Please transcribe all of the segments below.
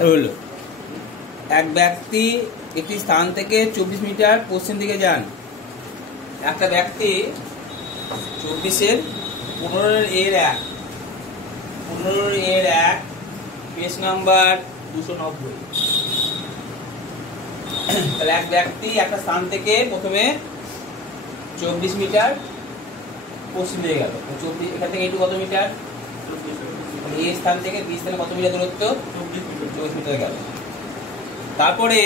হলো এক ব্যক্তি একটি স্থান থেকে 24 মিটার পশ্চিম দিকে যান। একটা ব্যক্তি 24-এর 15-এর 1 পেজ নাম্বার 290। তাহলে এক ব্যক্তি একটা স্থান থেকে প্রথমে 24 মিটার পশ্চিম দিকে গেল। 24 এখান থেকে একটু কত মিটার, এই স্থান থেকে বি স্থানে কত মিটার দূরত্ব, 24 মিটার গেল। তারপরে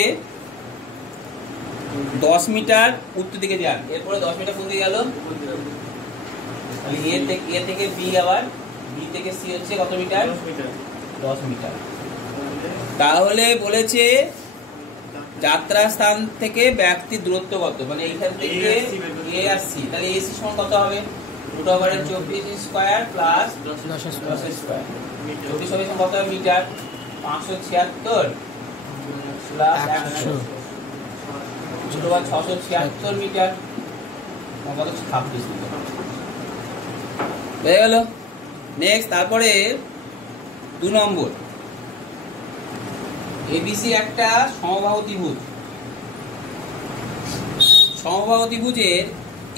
10 মিটার উত্তর দিকে যান। এরপরে 10 মিটার কোন দিকে গেল, এ থেকে বি, আবার বি থেকে সি হচ্ছে কত মিটার, 10 মিটার। তাহলে বলেছে যাত্রা স্থান থেকে ব্যক্তির দূরত্ব কত, মানে এইখান থেকে এ আর সি। তাহলে এসি সমান কত হবে, root over 24 square plus 10 square. 24 হবে কত metre, 576 plus 100 root over 676 metre, কত 26 মিটার হয়ে গেল। নেক্সট, তারপরে 2 নম্বর, এবিসি একটা সমবাহু ত্রিভুজ। সমবাহু ত্রিভুজের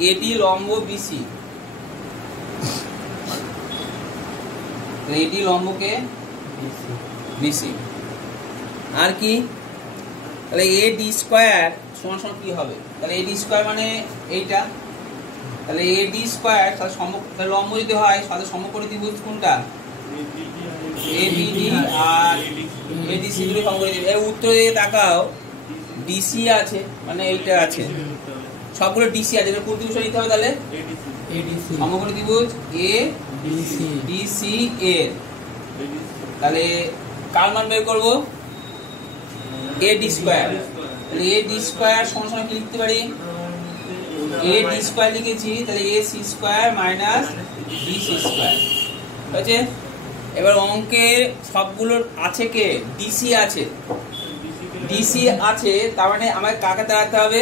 এডি লম্ব বিসি, এডি লম্বকে বিসি। আর কি, তাহলে এডি স্কয়ার সমান সমান কি হবে, তাহলে এডি স্কয়ার মানে এইটা, তাহলে এডি স্কয়ার তাহলে লম্ব যদি হয় তাহলে সমকোণী ত্রিভুজ কোনটা, এবিডি আর এডিসি দুটো সমকোণী ত্রিভুজ। এর উত্তরে তাকাও, ডিসি আছে মানে এইটা আছে, সবগুলো ডিসি আছে, কোন ত্রিভুজ নিতে হবে তাহলে, এডিসি সমকোণী ত্রিভুজ এ ডিসি এর। তাহলে কার মান বের করব, এডি স্কয়ার। তাহলে এডি স্কয়ার সমান সমান কি লিখতে পারি, এডি স্কয়ার লিখেছি, তাহলে AC square minus DC square আছে। এবার অঙ্কে সবগুলোর আছে কে, ডিসি আছে, ডিসি আছে, তার মানে আমাকে কাকে দাঁড়াতে হবে,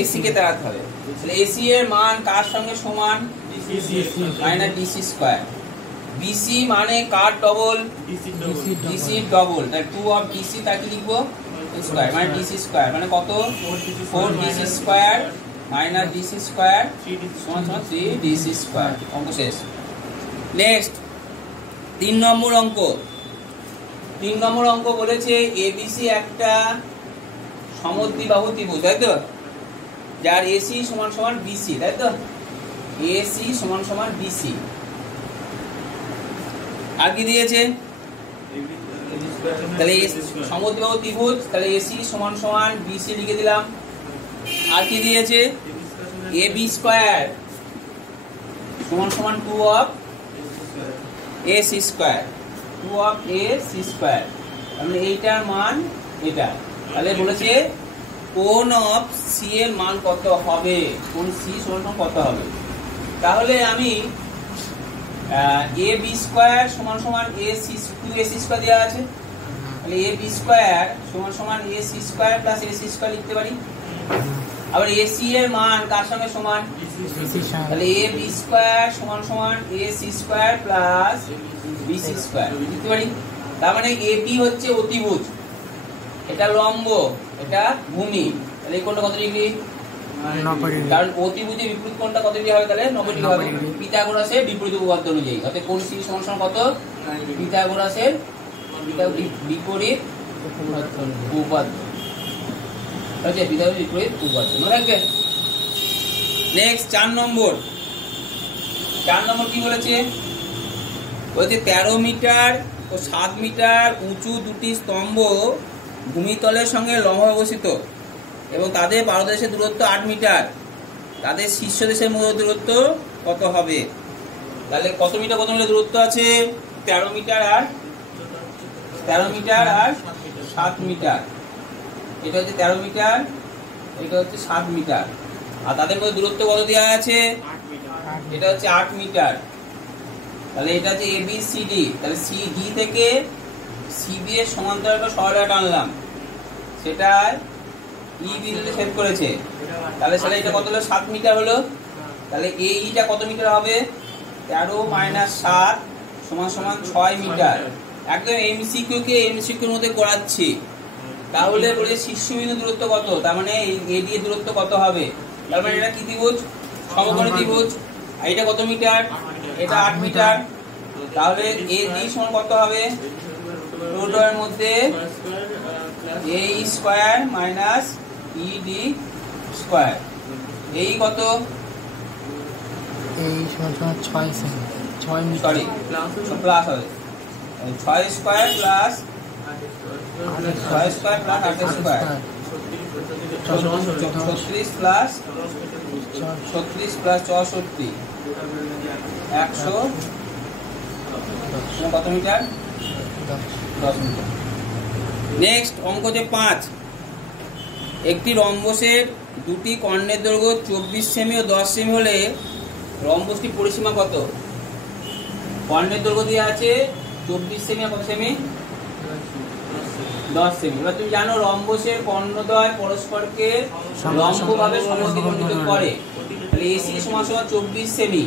এসি কে দাঁড়াতে হবে। তাহলে এসি এর মান কার সঙ্গে সমান, মাইনাস ডিসি স্কয়ার। বিসি মানে কার ডবল, ডিসি ডবল, তাহলে 2 অফ ডিসি তাকে লিখবো স্কয়ার, মানে ডিসি স্কয়ার মানে কত, 4 DC square minus DC square সমান সমান 3 ডিসি স্কয়ার। অঙ্ক শেষ। নেক্সট 3 নম্বর অঙ্ক। 3 নম্বর অঙ্ক বলেছে এবিসি একটা সমদ্বিবাহু ত্রিভুজ, তাই তো, যার এসি সমান সমান বিসি, তাই তো, এসি সমান সমান বিসি। আর কি দিয়েছে, তাহলে সমদ্বিবাহু ত্রিভুজ, তাহলে এসি সমান সমান বিসি লিখে দিলাম। আর কি দিয়েছে, এ বি স্কয়ার সমান সমান 2 of A C square, 2 of A C square, তাহলে এইটার মান এটা। তাহলে বলেছে কোণ অফ সি এর মান কত হবে, কোণ সি সমান সমান কত হবে। তাহলে আমি এ বি স্কয়ার সমান সমান A C 2 A C square দেওয়া আছে, তাহলে এ বি স্কয়ার সমান সমান A C square plus A C square লিখতে পারি। আবার এসি এর মান কার সঙ্গে সমান, তাহলে এ বি স্কয়ার সমান সমান A C square plus B C square লিখতে পারি। তার মানে এ বি হচ্ছে অতিভুজ, এটা লম্ব, এটা ভূমি, তাহলে এই কোণটা কত ডিগ্রি, 90 ডিগ্রি, কারণ অতিভুজের বিপরীত কোণটা কত ডিগ্রি হবে, তাহলে 90 ডিগ্রি হবে পিথাগোরাসের বিপরীত উপপাদ্য অনুযায়ী। অর্থাৎ কোণ সি সমান সমান কত, পিথাগোরাসের বিপরীত উপপাদ্য, বিপরীত উপপাদ্য মনে রাখবে। নেক্সট 4 নম্বর। 4 নম্বর কি বলেছে, বলছে 13 মিটার ও 7 মিটার উঁচু দুটি স্তম্ভ ভূমিতলের সঙ্গে লম্ব অবস্থিত এবং তাদের পাদদেশের দূরত্ব 8 মিটার, তাদের শীর্ষদেশের মধ্যে দূরত্ব কত হবে। তাহলে কত মিটার কত মিটার দূরত্ব আছে, 13 মিটার আর 7 মিটার। এটা হচ্ছে 13 মিটার, এটা হচ্ছে 7 মিটার, আর তাদের মধ্যে দূরত্ব কত দেওয়া আছে, এটা হচ্ছে 8 মিটার। তাহলে এটা হচ্ছে এবিসিডি, তাহলে সিডি থেকে সিবি এর সমান্তরাল একটা সরলরেখা টানলাম, সেটা ই বিন্দুতে ছেদ করেছে, তাহলে সেটা এটা কত হলো, 7 মিটার হলো। তাহলে এইটা কত মিটার হবে, 13 - 7 = 6 মিটার। একদম এমসিকিউ কে এমসিকিউর মধ্যে করাচ্ছি। তাহলে বলে শীর্ষবিন্দু দূরত্ব কত, তার মানে এ দিয়ে দূরত্ব কত হবে, তার মানে এটা কি ত্রিভুজ, সমকোণী ত্রিভুজ। আর এটা কত মিটার, এটা 8 মিটার। তাহলে এ ডি সমান কত হবে, রুটের মধ্যে A square minus E D square. এই কত, এই সমান 6 সেমি, 6 মিটার, সরি প্লাস হবে 6 square plus 6 square plus 8 square 36 plus 64 100 কত মিটার, 10 মিটার। নেক্সট অঙ্ক যে 5, একটি রম্বসের দুটি কর্ণের দৈর্ঘ্য 24 সেমি ও 10 সেমি হলে রম্বসটি পরিসীমা কত। কর্ণের দৈর্ঘ্য দেওয়া আছে 24 সেমি আর কত সেমি, 10 সেমি। এবার তুমি জানো রম্বসের কর্ণদ্বয় পরস্পরকে লম্বভাবে সমদ্বিখণ্ডিত করে। তাহলে এসি সমান সমান 24 সেমি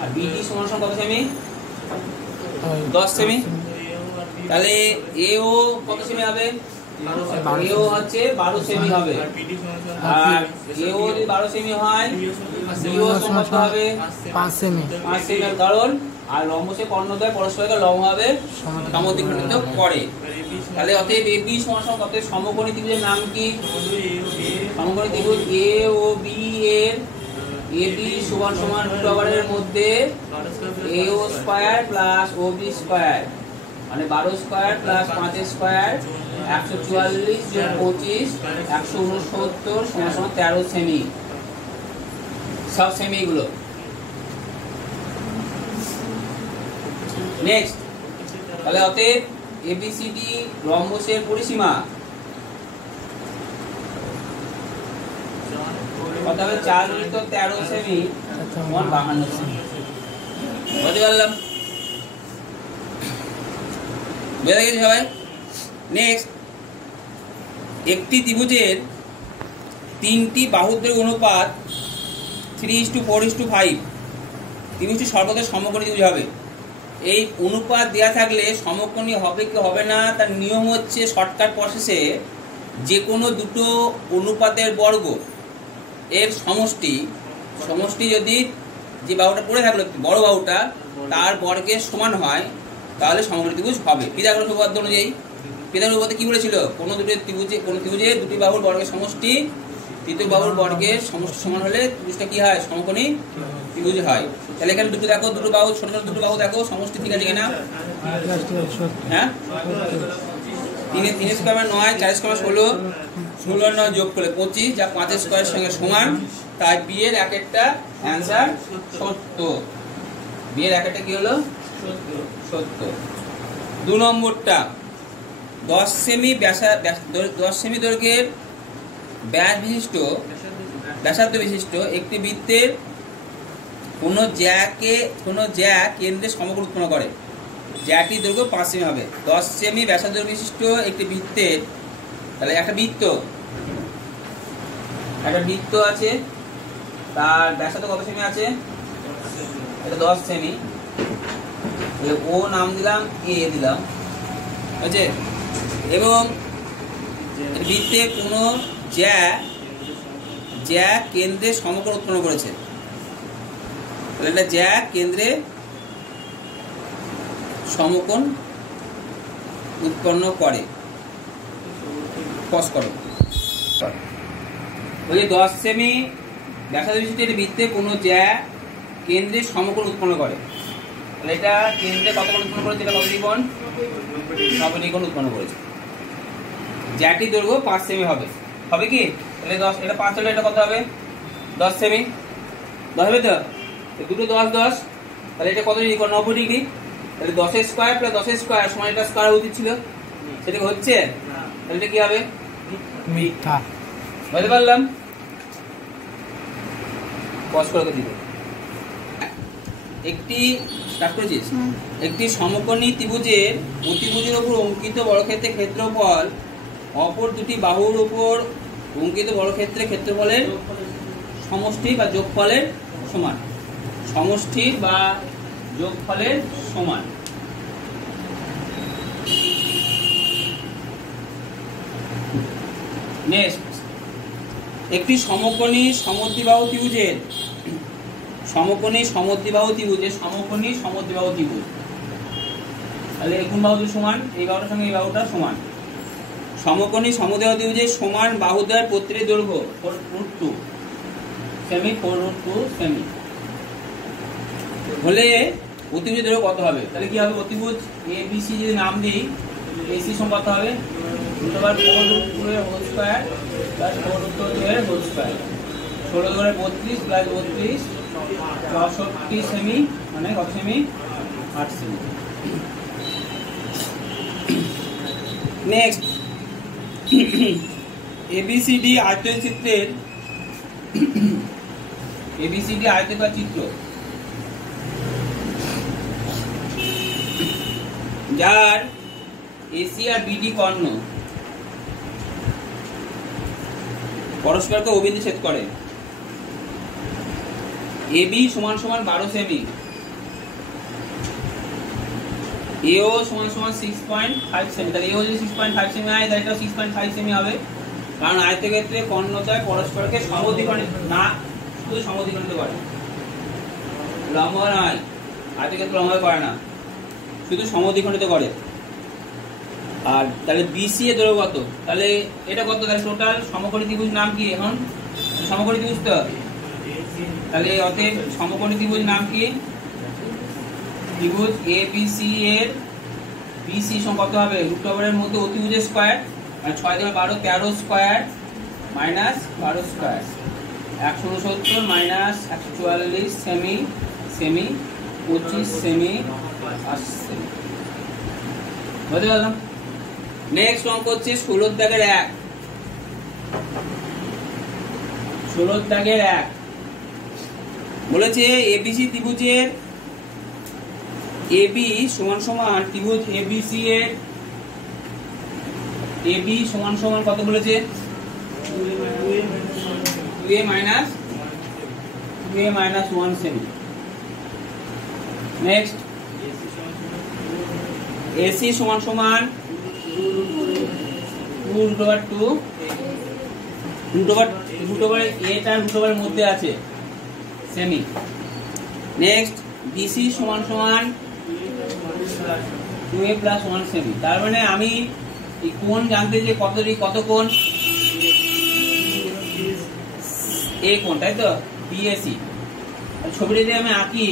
আর বিডি সমান সমান কত সেমি, 10 সেমি। তাহলে এও কত সেমি হবে, এও হচ্ছে 12 সেমি হবে। আর এও যদি 12 সেমি হয় বিও সমান কত হবে, 5 সেমি। 5 সেমি, কারণ আর রম্বসের কর্ণদ্বয় পরস্পরকে লম্বভাবে সমদ্বিখণ্ডিত করে। তাহলে অতএব এবি সমান সমান কত, সমকোণী ত্রিভুজের নাম কি, সমকোণী ত্রিভুজ এ ও বি এর এবি সমান সমান √, এর মধ্যে এ ও স্কয়ার প্লাস ও বি স্কয়ার, মানে 12 স্কয়ার প্লাস 5 স্কয়ার 144 যোগ 25 169 সমান সমান 13 সেমি। সব সেমি এগুলো। নেক্সট, তাহলে অতএব এবিসিডি রম্বসের পরিসীমা কত হবে, 4 × 13 সেমি সমান 52 সেমি। বুঝতে পারলাম, বুঝে গেছে সবাই। নেক্সট, একটি ত্রিভুজের 3টি বাহুর দৈর্ঘ্য অনুপাত 3:4:5, ত্রিভুজটি সর্বদা সমকোণী ত্রিভুজ হবে। এই অনুপাত দেওয়া থাকলে সমকোণী হবে কি হবে না তার নিয়ম হচ্ছে শর্টকাট প্রসেসে যে কোনো দুটো অনুপাতের বর্গ এর সমষ্টি যদি যে বাহুটা পড়ে থাকলো বড় বাহুটা তার বর্গের সমান হয় তাহলে সমকোণী ত্রিভুজ হবে। পিথাগোরাস উপপাদ্য অনুযায়ী, পিথাগোরাস উপপাদ্য কি বলেছিল, কোনো ত্রিভুজে দুটি বাহুর বর্গের সমষ্টি তৃতীয় বাহুর বর্গের সমষ্টি সমান হলে ত্রিভুজটা কি হয়, সমকোণী ত্রিভুজ হয়। তাহলে এখানে দুটো দেখো, দুটো বাহু ছোট ছোট দুটো বাহু দেখো, সমষ্টি ঠিক আছে কিনা, হ্যাঁ 3 স্কয়ার 9, 4 স্কয়ার 16, 16 আর 9 যোগ করলে 25, যা 5 স্কয়ারের সঙ্গে সমান। তাই বি এর এক একটা অ্যান্সার সত্য। বি এর এক একটা কি হলো, সত্য। 2 নম্বরটা 10 সেমি দৈর্ঘ্যের ব্যাসার্ধ বিশিষ্ট একটি বৃত্তের কোন জ্যা কেন্দ্রে সমকোণ উৎপন্ন করে। জ্যাটির দৈর্ঘ্য 5 সেমি হবে। 10 সেমি ব্যাসার্ধ বিশিষ্ট একটি বৃত্তের, তাহলে একটা বৃত্ত আছে, তার ব্যাসার্ধ কত সেমি আছে, এটা 10 সেমি। তাহলে ও নাম দিলাম, এ দিলাম, বুঝছে। এবং বৃত্তে কোন জ্যা কেন্দ্রে সমকোণ উৎপন্ন করেছে, তাহলে এটা জ্যা কেন্দ্রে সমকোণ উৎপন্ন করে। পজ করো, বলি 10 সেমি ব্যাসার্ধ বিশিষ্ট একটি বৃত্তে কোন জ্যা কেন্দ্রে সমকোণ উৎপন্ন করে। তাহলে এটা কেন্দ্রে কত কোণ উৎপন্ন করেছে, এটা কত ত্রিকোণ, 90 ত্রিকোণ উৎপন্ন করেছে। জ্যাটির দৈর্ঘ্য 5 সেমি হবে কি, তাহলে 10, এটা 5 হলে এটা কত হবে, 10 সেমি, 10 হবে তো, দুটো 10 10, তাহলে এটা কত ডিগ্রি, 90 ডিগ্রি। তাহলে 10 স্কয়ার প্লাস 10 স্কয়ার সমান এটা স্কয়ার উচিত ছিল, সেটা হচ্ছে, তাহলে এটা কি হবে, মিথ্যা। বুঝতে পারলাম, পজ করে দিতে। একটি সমকোণী ত্রিভুজের অতিভুজের উপর অঙ্কিত বর্গক্ষেত্রের ক্ষেত্রফল অপর দুটি বাহুর উপর অঙ্কিত বর্গক্ষেত্রের ক্ষেত্রফলের সমষ্টি বা যোগফলের সমান। সমষ্টি বা যোগফলের সমান। নেক্সট, একটি সমকোণী সমদ্বিবাহু ত্রিভুজের তাহলে এই কোন বাহুটি সমান, এই বাহুটার সঙ্গে এই বাহুটা সমান। সমকোণী সমদ্বিবাহু ত্রিভুজের সমান বাহুদ্বয়ের প্রত্যেকের দৈর্ঘ্য 4√2 সেমি হলে অতিভুজের দৈর্ঘ্য কত হবে? তাহলে কি হবে, অতিভুজ এ বি সি যদি নাম দিই, এসি সমান কত হবে, √4√2 এর হোল স্কয়ার প্লাস 4√2 এর হোল স্কয়ার, 16 করে 32 প্লাস 32 64 সেমি, মানে কত সেমি, 8 সেমি। নেক্সট, এবিসিডি আয়তক্ষেত্রের আয়তকার চিত্র, যার এসি আর বিডি কর্ণ পরস্পরকে অভিন্ন ছেদ করে। এবি সমান সমান 12 সেমি, এও সমান সমান 6.5 সেমি। তাহলে এও যদি 6.5 সেমি হয়, তাহলে এটা 6.5 সেমি হবে, কারণ আয়তক্ষেত্রে কর্ণদ্বয় পরস্পরকে সমদ্বিখণ্ডিত না, শুধু সমদ্বিখণ্ডিত করে, লম্ব নয়। আয়তক্ষেত্র লম্ব করে না, শুধু সমদ্বিখণ্ডিত করে। আর তাহলে বিসি এর দৈর্ঘ্য কত? তাহলে এটা কত? তাহলে টোটাল সমকোণী ত্রিভুজ নাম কি? এখন সমকোণী ত্রিভুজ তো, তাহলে অতএব সমকোণী ত্রিভুজ নাম কি? ত্রিভুজ এবিসি এর বিসি সমান কত হবে, √, এর মধ্যে অতিভুজের স্কয়ার, মানে 6 × 12 13 square minus 12 square, 169 minus 144 semi 25 semi 8 semi. বুঝতে পারলাম? নেক্সট অঙ্ক হচ্ছে 16 দাগের 1। 16 দাগের 1 বলেছে এবিসি ত্রিভুজের এবি সমান সমান ত্রিভুজ এবিসি এর এবি সমান সমান কত বলেছে? 2a minus 1 semi. Next, AC সমান সমান 2√2 এটা √, এর মধ্যে আছে সেমি। নেক্সট, বিসি সমান সমান 2a + 1 সেমি। তার মানে আমি এই কোণ জানতে যে কত কোণ, এ কোণ, তাই তো, বিএসি। ছবিটা যদি আমি আঁকি,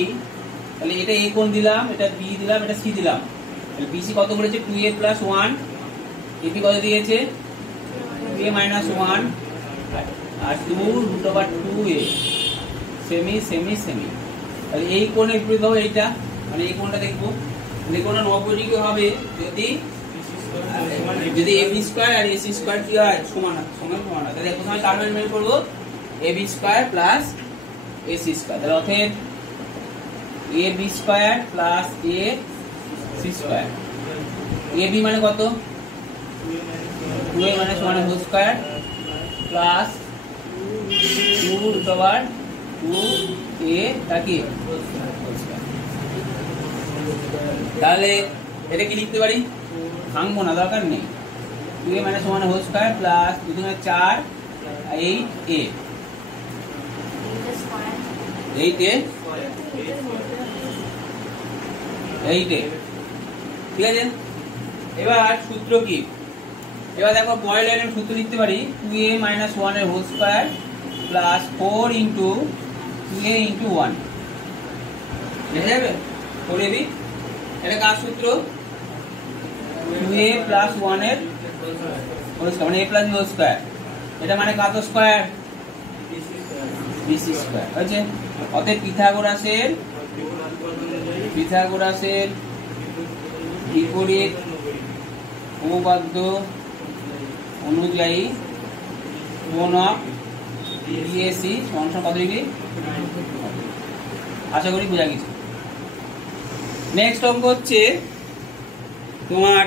তাহলে এটা এ কোণ দিলাম, এটা বি দিলাম, এটা সি দিলাম। তাহলে বিসি কত বলেছে? 2a + 1, এবি কত দিয়েছে? 2a - 1 আর 2√2a সেমি সেমি সেমি। তাহলে এই কোণের বিপরীত হবে এইটা, মানে এই কোণটা দেখবো, এই কোণটা 90 ডিগ্রি হবে যদি এবি স্কয়ার আর এসি স্কয়ার কি হয়, সমান হয়। তাহলে প্রথমে কার মান বের করব? AB square plus AC square. তাহলে অতএব AB square plus A C square. AB মানে কত? 2a মানে সমান হোল স্কয়ার প্লাস 2√2a তাকি। তাহলে এটা কি লিখতে পারি? ভাঙবো না, দরকার নেই। 2a মানে সমান whole square plus 2 × 4 8a 8a ঠিক আছে। এবার সূত্র কি? এবার দেখো পরের লাইনে সূত্র লিখতে পারি 2a - 1 এর হোল স্কয়ার প্লাস 4 × 2a × 1 লিখে যাবে 4ab। এটা কার সূত্র? 2a + 1 এর হোল স্কয়ার, মানে a + b হোল স্কয়ার। এটা মানে কত স্কয়ার? bc স্কয়ার হয়েছে। অতএব পিথাগোরাসের বিপরীত উপপাদ্য অনুযায়ী কোণ অফ বিএসি সমান কত ডিগ্রি? আশা করি বোঝা গেছে। নেক্সট অঙ্ক হচ্ছে তোমার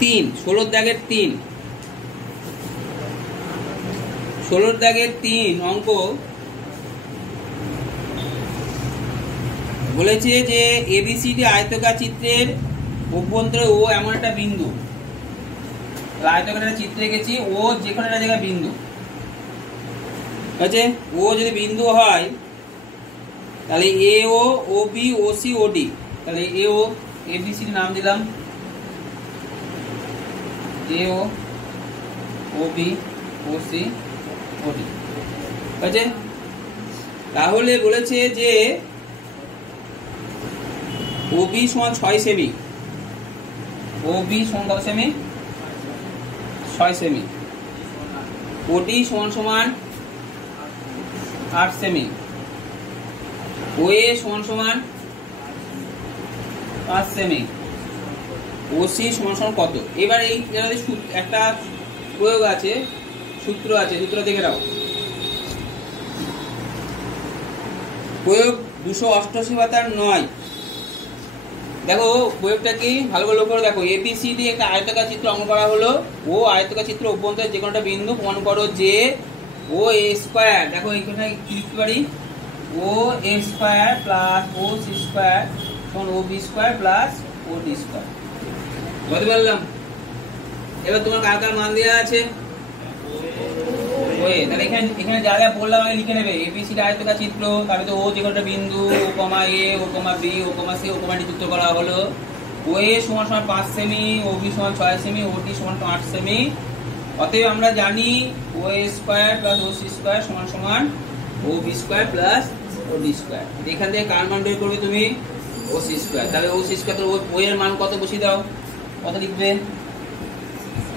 3, 16 দাগের 3। 16 দাগের 3 অঙ্ক বলেছে যে এবিসিডি আয়তকার চিত্রের অভ্যন্তরে ও এমন একটা বিন্দু, আয়তক্ষেত্রের চিত্রে রেখেছি, ও যেখানে একটা জায়গায় বিন্দু আছে, ও যদি বিন্দু হয় তাহলে এ ও, ও বি, ও সি, ও ডি, তাহলে এ ও, এ বি সি নাম দিলাম, এ ও, ও বি, ও সি, ও ডি। ঠিক আছে, তাহলে বলেছে যে ও বি সমান 6 সেমি, ও বি সমান কত সেমি? 6 সেমি। ও ডি সমান সমান 8 সেমি। ও এ সমান সমান 5 সেমি। ও সি সমান সমান কত? এবার এই একটা প্রয়োগ আছে, সূত্র আছে, সূত্র দেখে নাও। প্রয়োগ 288/9। দেখো প্রয়োগটা কি ভালো করে লক্ষ্য করে দেখো। এবিসিডি একটা আয়তাকার চিত্র অঙ্কন করা হলো। ও আয়তাকার চিত্র অভ্যন্তরে যে কোনোটা বিন্দু প্রমাণ করো যে ও এ স্কয়ার, দেখো এখানে কি লিখতে পারি, ও এ স্কয়ার প্লাস ও সি স্কয়ার সমান ও বি স্কয়ার প্লাস ও ডি স্কয়ার। বুঝতে পারলাম? এবার তোমার কার কার মান দেওয়া আছে ওয়ে, তাহলে এখানে যা যা বললাম আমি লিখে নেবে। এবিসিডি আয়তাকার চিত্র, তারপরে তো ও যে কোনোটা বিন্দু, ও কমা এ, ও কমা বি, ও কমা সি, ও কমা ডি যুক্ত করা হলো। ও এ সমান সমান 5 সেমি, ও বি সমান 6 সেমি, ও ডি সমান 8 সেমি। অতএব আমরা জানি ও এ স্কয়ার প্লাস ও সি স্কয়ার সমান সমান ও বি স্কয়ার প্লাস ও ডি স্কয়ার। এখান থেকে কার মান বের করবে তুমি? ও সি স্কয়ার। তাহলে ও সি স্কয়ার, ও এর মান কত বসিয়ে দাও, কত লিখবে?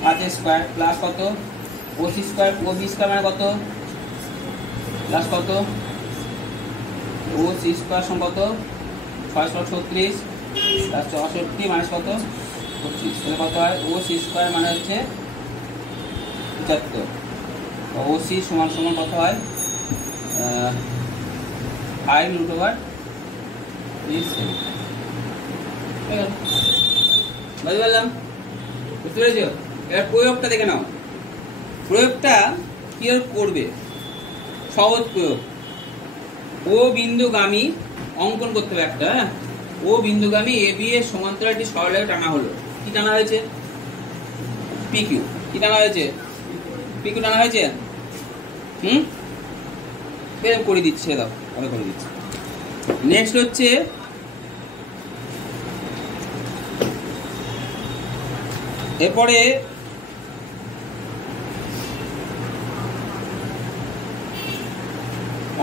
5 স্কয়ার প্লাস কত? ও সি স্কয়ার, ও বি স্কয়ার মানে কত প্লাস কত? ও সি স্কয়ার সমান কত? 636 প্লাস 64 মাইনাস কত? 25। তাহলে কত হয়? ও সি স্কয়ার মানে হচ্ছে 75। ও সি সমান সমান কত হয়? 5√3। বুঝতে পারলাম? বুঝতে পেরেছ? এবার প্রয়োগটা দেখে নাও। প্রয়োগটা কি করবে? সহজ প্রয়োগ। ও বিন্দুগামী অঙ্কন করতে হবে একটা। ও বিন্দুগামী এ বি এর সমান্তরাল একটি সরলরেখা টানা হলো। কি টানা হয়েছে? পিকিউ। কি টানা হয়েছে? পিকিউ টানা হয়েছে। করে দিচ্ছে, দাও আমি করে দিচ্ছি। নেক্সট হচ্ছে এরপরে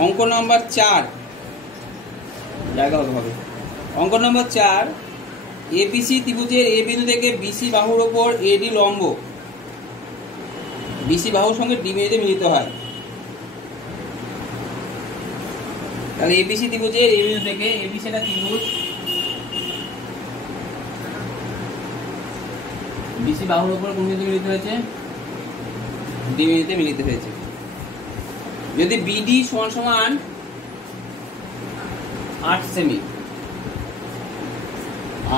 অঙ্ক নম্বর 4 জায়গা হবে। অঙ্ক নম্বর 4, এবিসি ত্রিভুজের এ বিন্দু থেকে বিসি বাহুর উপর এডি লম্ব বিসি বাহুর সঙ্গে ডি বিন্দুতে মিলিত হয়। তাহলে এবিসি ত্রিভুজের এ বিন্দু থেকে, এবিসি একটা ত্রিভুজ, বিসি বাহুর উপর কোন বিন্দুতে মিলিত হয়েছে? ডি বিন্দুতে মিলিত হয়েছে। যদি বিডি সমান সমান 8 সেমি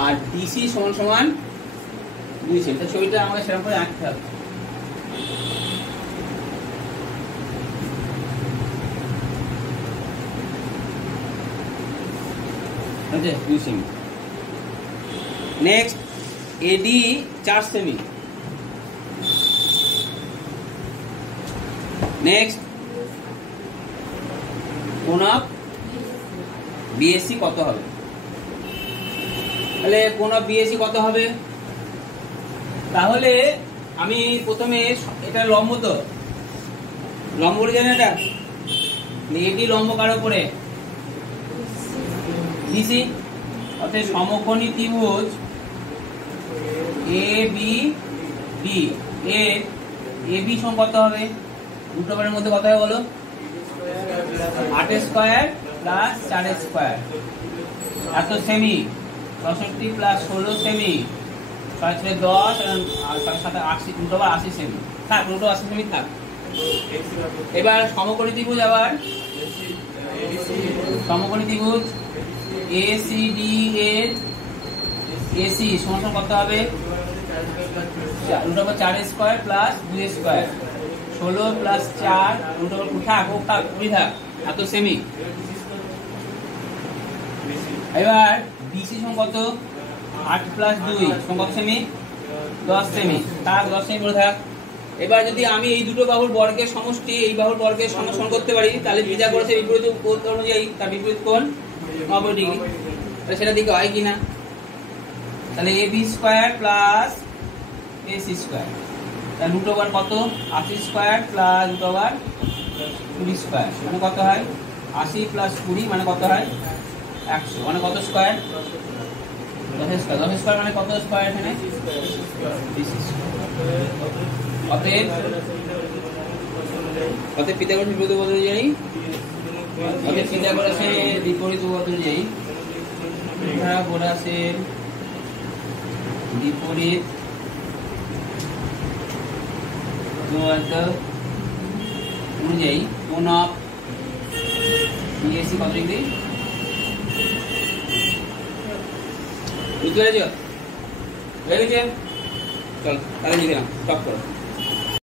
আর ডিসি সমান সমান 2 সেমি, তাহলে ছবিটা আমাদের সেরকম করে আঁকতে হবে। আচ্ছা 2 সেমি। নেক্সট এডি 4 সেমি। নেক্সট কোণ বিএসসি কত হবে? তাহলে কোণ বিএসসি কত হবে? তাহলে আমি প্রথমে এটা লম্ব, তো লম্ব বলে জানি এটা, এডি লম্ব কার উপরে? ডিসি। অর্থাৎ সমকোণী ত্রিভুজ এ বি ডি এর এ বি সমান কত হবে? দুটো বারের মধ্যে কত হবে বলো? 8 স্কয়ার প্লাস 4 স্কয়ার, এত সেমি। 64 প্লাস 16 সেমি, 6 × 10 আর 7 80, দুটো বার 80 সেমি থাক, দুটো 80 সেমি থাক। এবার সমকোণী ত্রিভুজ, আবার সমকোণী ত্রিভুজ এসিডি এর এসি সমান কত হবে? 4 স্কয়ার প্লাস 2 স্কয়ার, 16 প্লাস 4 থাক, ও থাক, ওই থাক, এত সেমি। এবার বিসি সমান কত? 8 প্লাস 2 সমান কত সেমি? 10 সেমি থাক, 10 সেমি পড়ে থাক। এবার যদি আমি এই দুটো বাহুর বর্গের সমষ্টি এই বাহুর বর্গের সমসরণ করতে পারি, তাহলে যা করেছে বিপরীত কোণ অনুযায়ী তার বিপরীত কোণ 90 ডিগ্রি, তাহলে সেটা দিকে হয় কিনা? তাহলে ab square plus ac square, তাহলে রুট ওভার কত 80 square plus root over 20 square মানে কত হয় 80 প্লাস 20 মানে কত হয় 100, মানে কত স্কয়ার 10 স্কয়ার। 10 স্কয়ার মানে কত স্কয়ার এখানে 20 স্কয়ার। অতএব পিথাগোরাসের বিপরীত উপপাদ্য অনুযায়ী, অতএব পিথাগোরাসের বিপরীত উপপাদ্য অনুযায়ী পিথাগোরাসের বিপরীত উপপাদ্য অনুযায়ী কোণ অফ বিএসি কত ডিগ্রি? বুঝতে পেরেছ? হয়ে গেছে? চল তাহলে লিখে নাও, স্টপ করো।